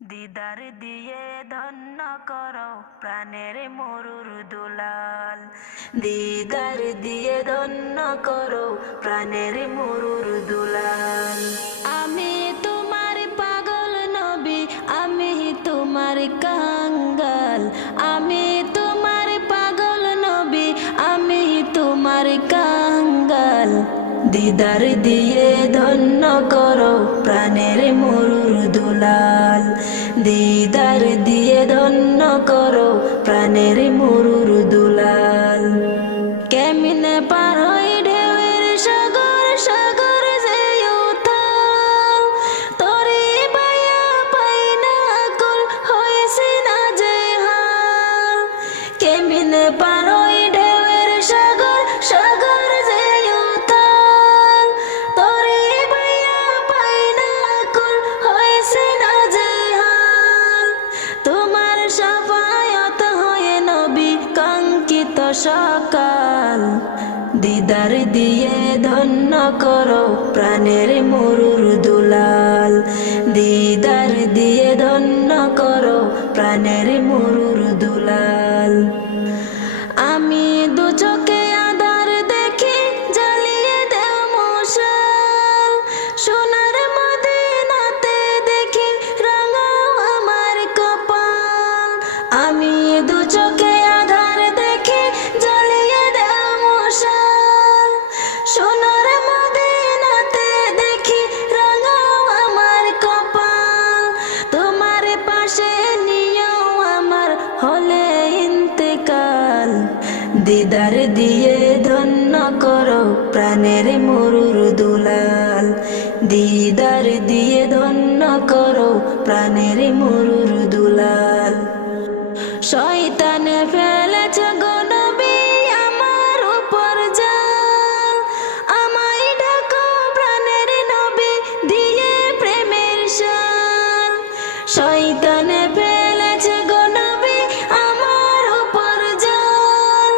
দিদার দিয়ে ধন্য করো প্রাণের মরুর দুলাল। দিদার দিয়ে ধন্য করো প্রাণের মরুর দুলাল। আমি তোমার পাগল নবী, আমি তোমার কাঙ্গাল। আমি তোমার পাগল নবী, আমি তোমার কাঙ্গাল। দিদার দিয়ে ধন্য করো প্রাণের মরুর দুলাল। দিদার দিয়ে ধন্য করো প্রাণের মরুর দুলাল। কেমনে পার হই ঢেউয়ের সাগর, সাগর যে উথাল। তোরে পায়া পাই না কুল, হইছি না যে হাল। কেমনে পার হই ঢেউয়ের সাগর, সাগর যে উথাল। তোরে পায়া পাই না কুল, হইছি না যে হাল। তোমার শাফায়াত হয়ে নবী কাঙ্ক্ষিত সকাল। দিদার দিয়ে ধন্য করো প্রাণের মরুর দুলাল। দিদার দিয়ে ধন্য করো প্রাণের মরুর দুলাল। আমি দু চোখে আধার দেখি, জ্বালিয়ে দেও মশাল। সোনার মদিনাতে দেখি, রাঙাও আমার কপাল। আমি দু চোখে আধার দেখি, জ্বালিয়ে দেও মশাল। সোনার মদিনাতে দেখি, রাঙাও আমার কপাল। তোমার পাশে নিয়েও আমার হলে ইন্তেকাল। দিদার দিয়ে ধন্য করো প্রাণের মরুর দুলাল। দিদার দিয়ে ধন্য করো প্রাণের মরুর দুলাল। শয়তানে ফেলেছে গো নবী আমার উপর জাল। আমায় ঢাকো প্রাণের নবী দিয়ে প্রেমের শাল। শয়তানে ফেলেছে গো নবী আমার উপর জাল।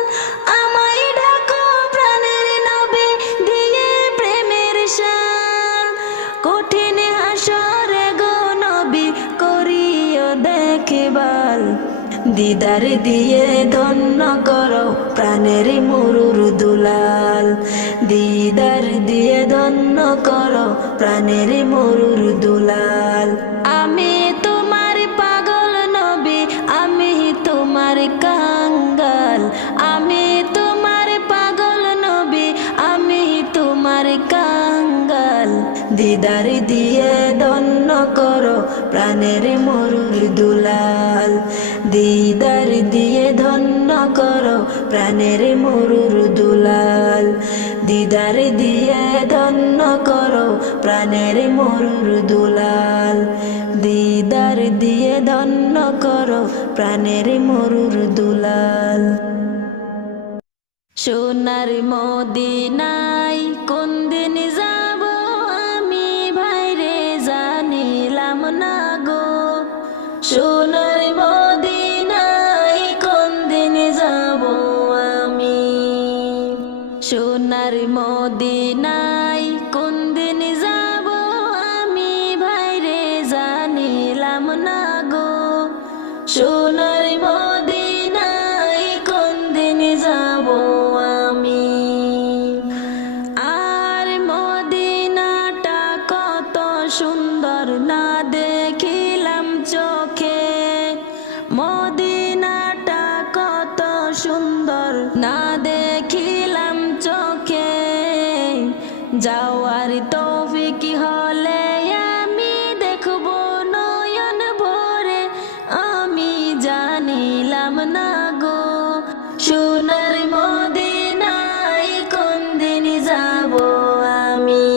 আমায় ঢাকো প্রাণের নবী দিয়ে প্রেমের শাল। কঠিন হাসরে গো নবী করিও দেখবাল। দিদার দিয়ে ধন্য করো প্রাণের মরুর দুলাল। দিদার দিয়ে ধন্য করো প্রাণের মরুর দুলাল। আমি তোমার পাগল নবী, আমি তোমার কাঙ্গাল। আমি তোমার পাগল নবী, আমি তোমার কাঙ্গাল। দিদার দিয়ে ধন্য করো প্রাণের মরুর দুলাল। দিদার দিয়ে ধন্য করো প্রাণের মরুর দুলাল। দিদার দিয়ে ধন্য করো প্রাণের মরুর দুলাল। দিদার দিয়ে ধন্য করো প্রাণের মরুর দুলাল। সোনার মদিনায় কোন দিন যাব আমি ভাইরে জানিলাম না গো। সোনার মদিনায় কোন দিন যাব আমি। সোনার মদিনায় কোন দিন যাব আমি ভাইরে জানিলাম না গো। সোনার মদিনায় কোন দিন যাব আমি। আর মদিনাটা কত সুন্দর না দেখিলাম চোখে। মদিনাটা কত সুন্দর না দেখিলাম চোখে। যাওয়ার তৌফিক হলে আমি দেখব নয়ন ভরে, আমি জানিলাম না গো। সোনার মদিনায় কোন দিন যাব আমি।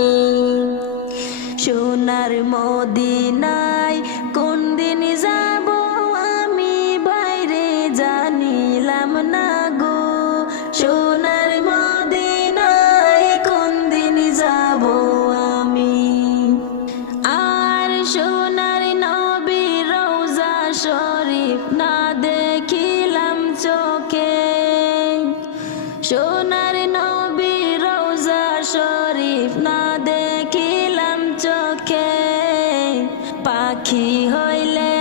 সোনার মদিনায় কোন দিন যাব আমি বাইরে জানিলাম না গো। সোনার মদিনায় কোন দিন যাব আমি। আর সোনার নবীর রওজা শরীফ না দেখিলাম চোখে। সোনার নবীর রওজা শরীফ না দেখিলাম চোখে। পাখি হইলে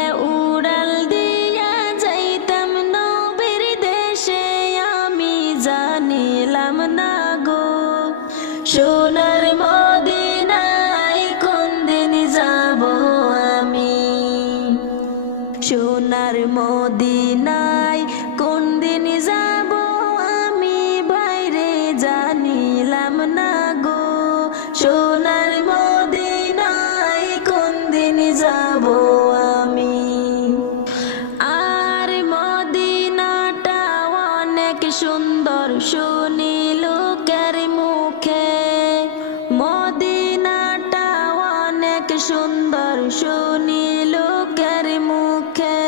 সোনার মদিনায় কোন দিন যাব আমি বাইরে জানিলাম না গো সোনার মদিনায় কোন দিন যাব আমি আর মদিনাটা অনেক সুন্দর শুনি লোকের মুখে মদিনাটা অনেক সুন্দর শুনি লোকের মুখে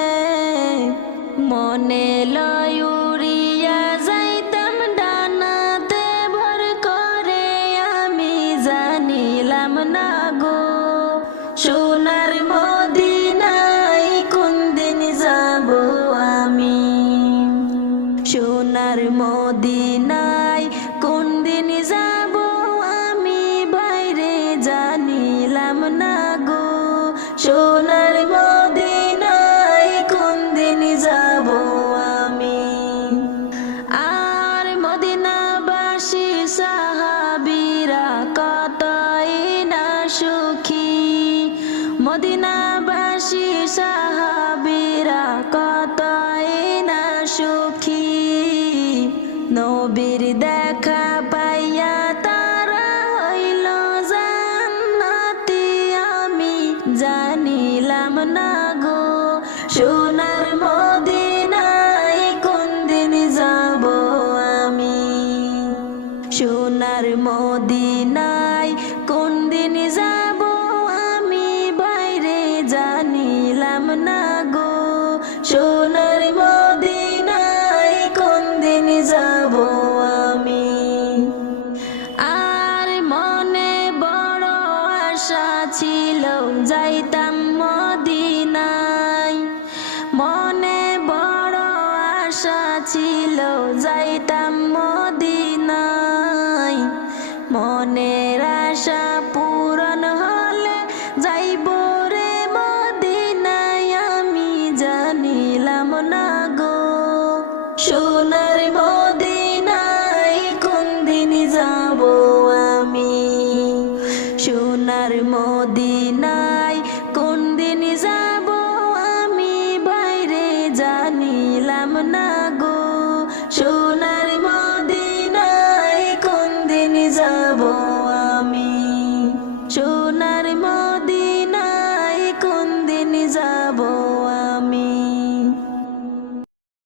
মনে লয় উড়িয়া যাইতাম ডানাতে ভর করে আমি জানিলাম না গো সোনার মদিনায় কোন দিন যাব আমি সোনার মদিনায় কোন দিন যাব আমি বাইরে জানিলাম না গো সোনার মদিনায় কোন দিন যাব আমি আর মদিনাবাসী সাহাবীরা কতই না সুখী মদিনাবাসী সাহাবীরা কতই না সুখী নবীর দেখা পাইয়া তারা হইল জান্নাতি আমি জানিলাম না গো সোনার মদিনায় কোন দিন যাব আমি সোনার মদিনায় কোন দিন যাব আমি বাইরে জানিলাম না গো সোনার মদিনায় কোন দিন যাব আমি আর মনে বড় আশা ছিল যাইতাম মদিনায় মনে বড় আশা ছিল